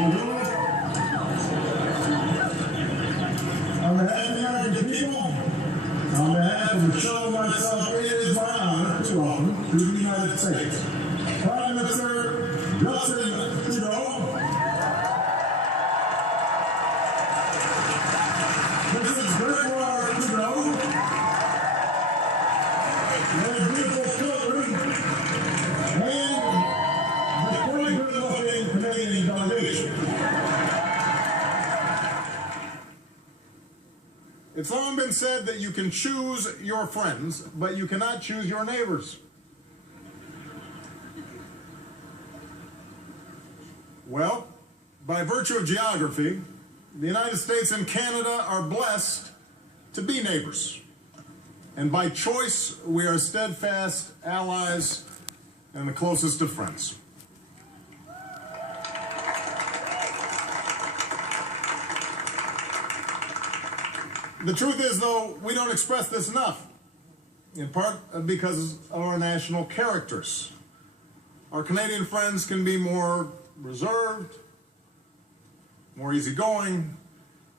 On behalf of the American people, on behalf of Michelle and myself, it is my honor to welcome to the United States Prime Minister Justin Trudeau. Mrs. Gregoire Trudeau, their beautiful children, and the pretty good-looking Canadian delegation. It's long been said that you can choose your friends, but you cannot choose your neighbors. Well, by virtue of geography, the United States and Canada are blessed to be neighbors. And by choice, we are steadfast allies and the closest of friends. The truth is, though, we don't express this enough, in part because of our national characters. Our Canadian friends can be more reserved, more easygoing.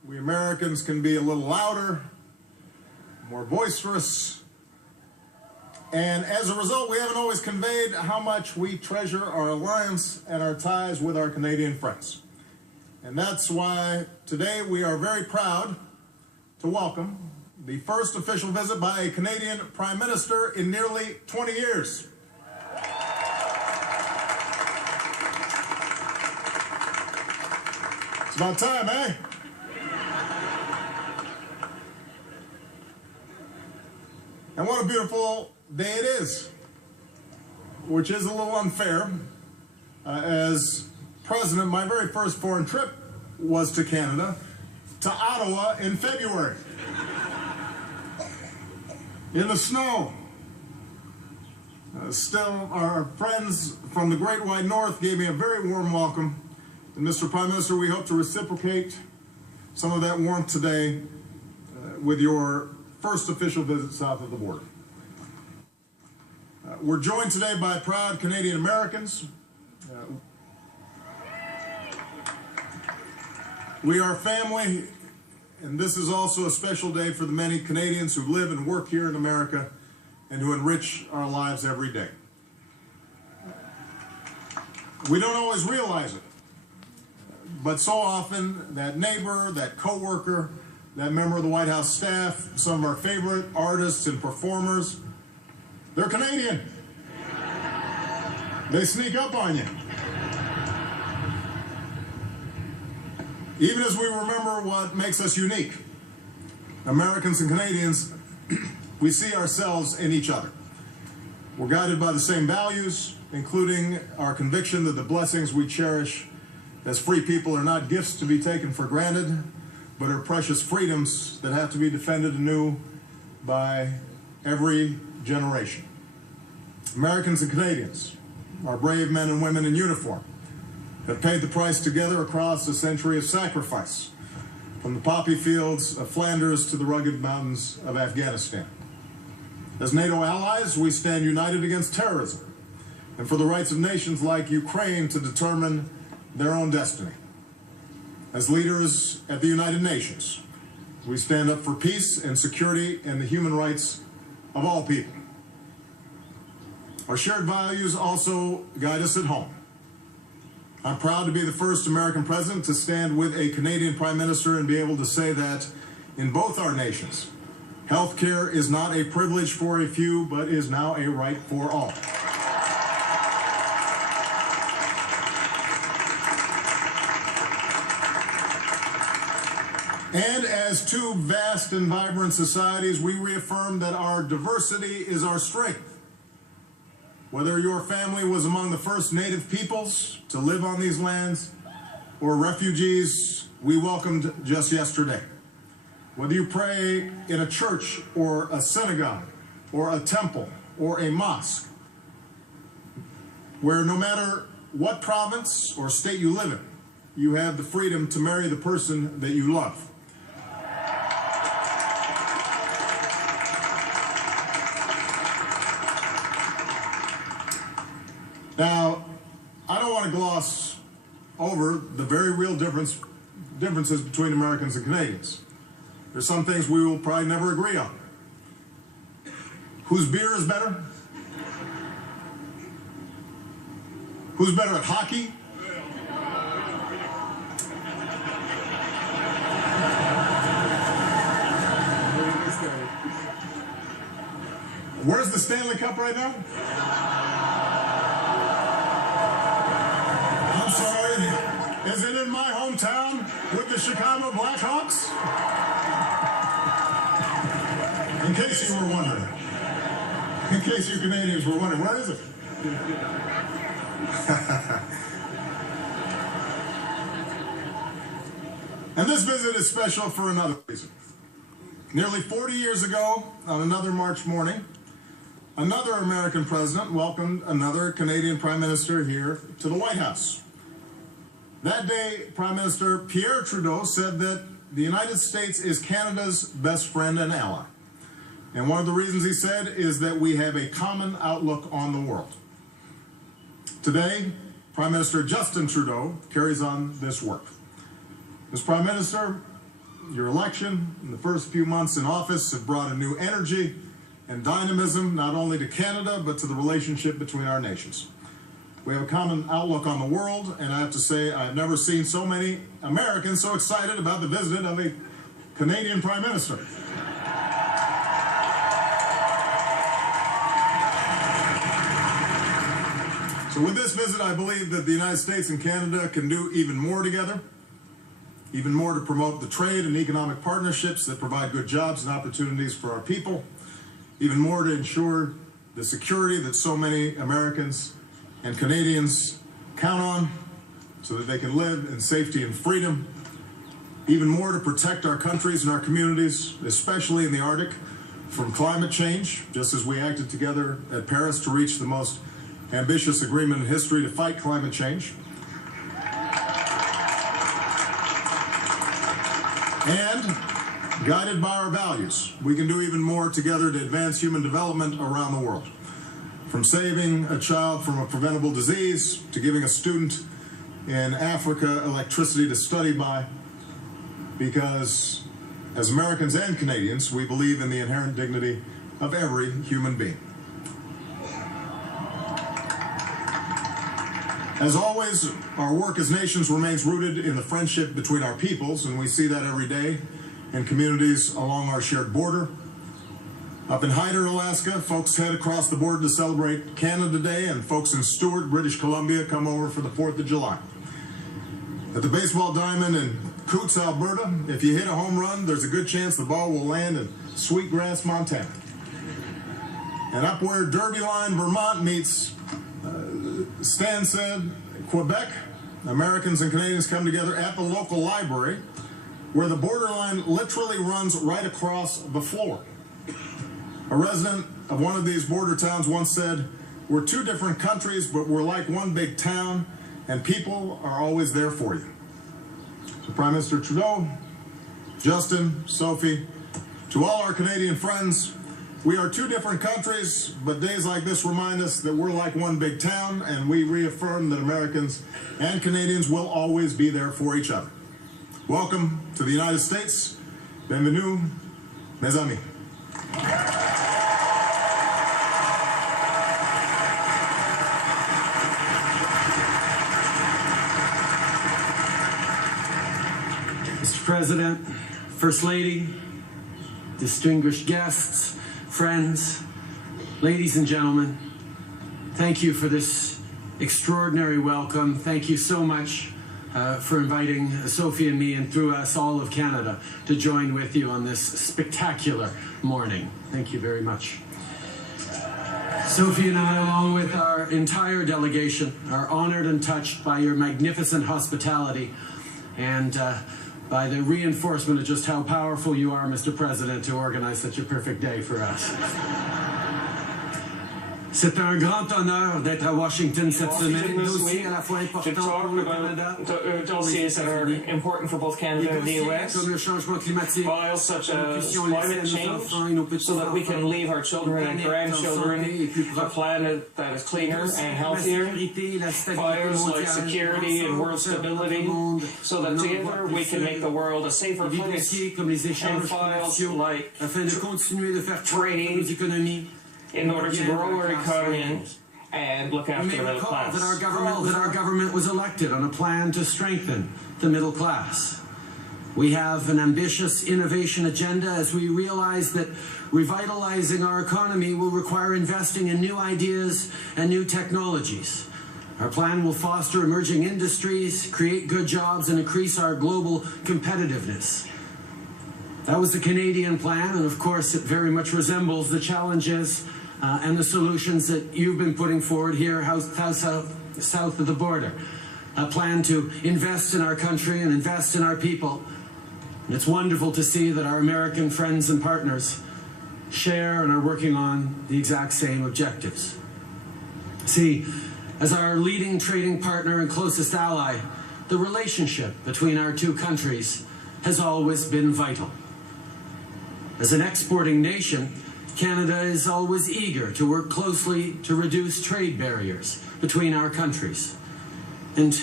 We Americans can be a little louder, more boisterous. And as a result, we haven't always conveyed how much we treasure our alliance and our ties with our Canadian friends. And that's why today we are very proud to welcome the first official visit by a Canadian Prime Minister in nearly 20 years. It's about time, eh? And what a beautiful day it is, which is a little unfair. As president, my very first foreign trip was to Canada, to Ottawa in February, in the snow. Still, our friends from the Great White North gave me a very warm welcome. And Mr. Prime Minister, we hope to reciprocate some of that warmth today with your first official visit south of the border. We're joined today by proud Canadian Americans. We are family, and this is also a special day for the many Canadians who live and work here in America and who enrich our lives every day. We don't always realize it, but so often that neighbor, that coworker, that member of the White House staff, some of our favorite artists and performers, they're Canadian. They sneak up on you. Even as we remember what makes us unique, Americans and Canadians, we see ourselves in each other. We're guided by the same values, including our conviction that the blessings we cherish as free people are not gifts to be taken for granted, but are precious freedoms that have to be defended anew by every generation. Americans and Canadians, our brave men and women in uniform, have paid the price together across a century of sacrifice, from the poppy fields of Flanders to the rugged mountains of Afghanistan. As NATO allies, we stand united against terrorism and for the rights of nations like Ukraine to determine their own destiny. As leaders at the United Nations, we stand up for peace and security and the human rights of all people. Our shared values also guide us at home. I'm proud to be the first American president to stand with a Canadian Prime Minister and be able to say that in both our nations, health care is not a privilege for a few, but is now a right for all. And as two vast and vibrant societies, we reaffirm that our diversity is our strength. Whether your family was among the first native peoples to live on these lands or refugees we welcomed just yesterday. Whether you pray in a church or a synagogue or a temple or a mosque, where no matter what province or state you live in, you have the freedom to marry the person that you love. Now, I don't want to gloss over the very real differences between Americans and Canadians. There's some things we will probably never agree on. Whose beer is better? Who's better at hockey? Where's the Stanley Cup right now? I'm sorry. Is it in my hometown with the Chicago Blackhawks? In case you were wondering. In case you Canadians were wondering, where is it? And this visit is special for another reason. Nearly 40 years ago, on another March morning, another American president welcomed another Canadian Prime Minister here to the White House. That day, Prime Minister Pierre Trudeau said that the United States is Canada's best friend and ally. And one of the reasons he said is that we have a common outlook on the world. Today, Prime Minister Justin Trudeau carries on this work. As Prime Minister, your election and the first few months in office have brought a new energy and dynamism not only to Canada, but to the relationship between our nations. We have a common outlook on the world, and I have to say I've never seen so many Americans so excited about the visit of a Canadian Prime Minister. So with this visit, I believe that the United States and Canada can do even more together, even more to promote the trade and economic partnerships that provide good jobs and opportunities for our people, even more to ensure the security that so many Americans and Canadians count on so that they can live in safety and freedom, even more to protect our countries and our communities, especially in the Arctic, from climate change, just as we acted together at Paris to reach the most ambitious agreement in history to fight climate change. And guided by our values, we can do even more together to advance human development around the world. From saving a child from a preventable disease to giving a student in Africa electricity to study by, because as Americans and Canadians, we believe in the inherent dignity of every human being. As always, our work as nations remains rooted in the friendship between our peoples, and we see that every day in communities along our shared border. Up in Hyder, Alaska, folks head across the border to celebrate Canada Day, and folks in Stewart, British Columbia come over for the 4th of July. At the baseball diamond in Coots, Alberta, if you hit a home run, there's a good chance the ball will land in Sweetgrass, Montana. And up where Derby Line, Vermont meets Stansted, Quebec, Americans and Canadians come together at the local library where the borderline literally runs right across the floor. A resident of one of these border towns once said, "We're two different countries, but we're like one big town, and people are always there for you." So Prime Minister Trudeau, Justin, Sophie, to all our Canadian friends, we are two different countries, but days like this remind us that we're like one big town, and we reaffirm that Americans and Canadians will always be there for each other. Welcome to the United States. Bienvenue, mes amis. Mr. President, First Lady, distinguished guests, friends, ladies and gentlemen, thank you for this extraordinary welcome. Thank you so much for inviting Sophie and me, and through us all of Canada, to join with you on this spectacular morning. Thank you very much. Sophie and I, along with our entire delegation, are honored and touched by your magnificent hospitality and by the reinforcement of just how powerful you are, Mr. President, to organize such a perfect day for us. C'est un grand honneur d'être à Washington cette semaine, dossier à la fois important pour le Canada, dossiers that are important for both Canada and the US, comme le changement climatique, files such as climate change, so that we can leave our children and grandchildren a planet that is cleaner and healthier, files like security and world stability, so that together we can make the world a safer place, and files like trade, in order to grow our economy and look after the middle class. That our government was elected on a plan to strengthen the middle class. We have an ambitious innovation agenda as we realize that revitalizing our economy will require investing in new ideas and new technologies. Our plan will foster emerging industries, create good jobs, and increase our global competitiveness. That was the Canadian plan, and of course it very much resembles the challenges and the solutions that you've been putting forward here south of the border. A plan to invest in our country and invest in our people. And it's wonderful to see that our American friends and partners share and are working on the exact same objectives. See, as our leading trading partner and closest ally, the relationship between our two countries has always been vital. As an exporting nation, Canada is always eager to work closely to reduce trade barriers between our countries. And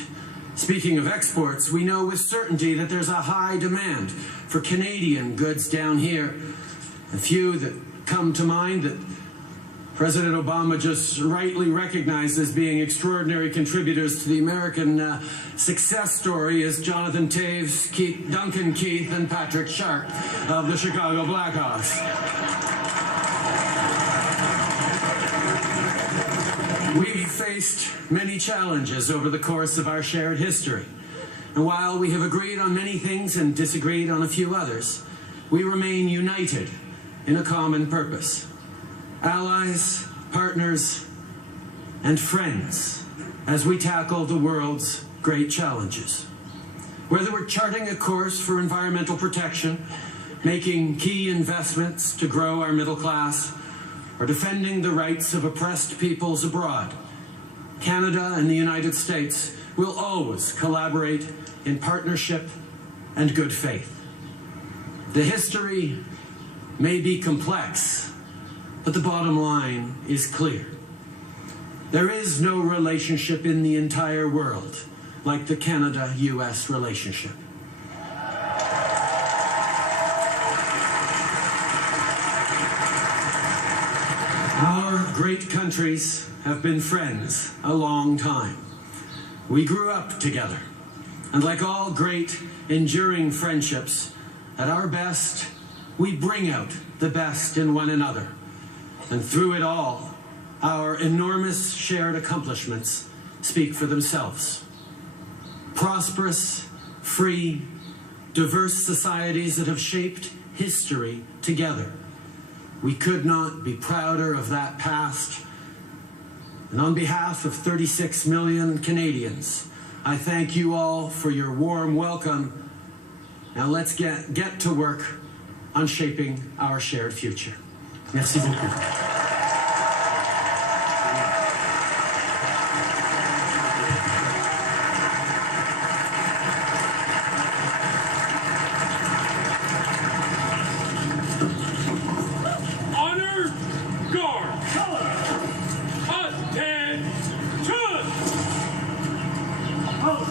speaking of exports, we know with certainty that there's a high demand for Canadian goods down here. A few that come to mind that President Obama just rightly recognized as being extraordinary contributors to the American success story is Jonathan Taves, Duncan Keith, and Patrick Sharp of the Chicago Blackhawks. We've faced many challenges over the course of our shared history. And while we have agreed on many things and disagreed on a few others, we remain united in a common purpose. Allies, partners, and friends as we tackle the world's great challenges. Whether we're charting a course for environmental protection, making key investments to grow our middle class, or defending the rights of oppressed peoples abroad, Canada and the United States will always collaborate in partnership and good faith. The history may be complex, but the bottom line is clear. There is no relationship in the entire world like the Canada-US relationship. Our great countries have been friends a long time. We grew up together, and like all great, enduring friendships, at our best, we bring out the best in one another. And through it all, our enormous shared accomplishments speak for themselves. Prosperous, free, diverse societies that have shaped history together. We could not be prouder of that past. And on behalf of 36 million Canadians, I thank you all for your warm welcome. Now let's get to work on shaping our shared future. Merci beaucoup.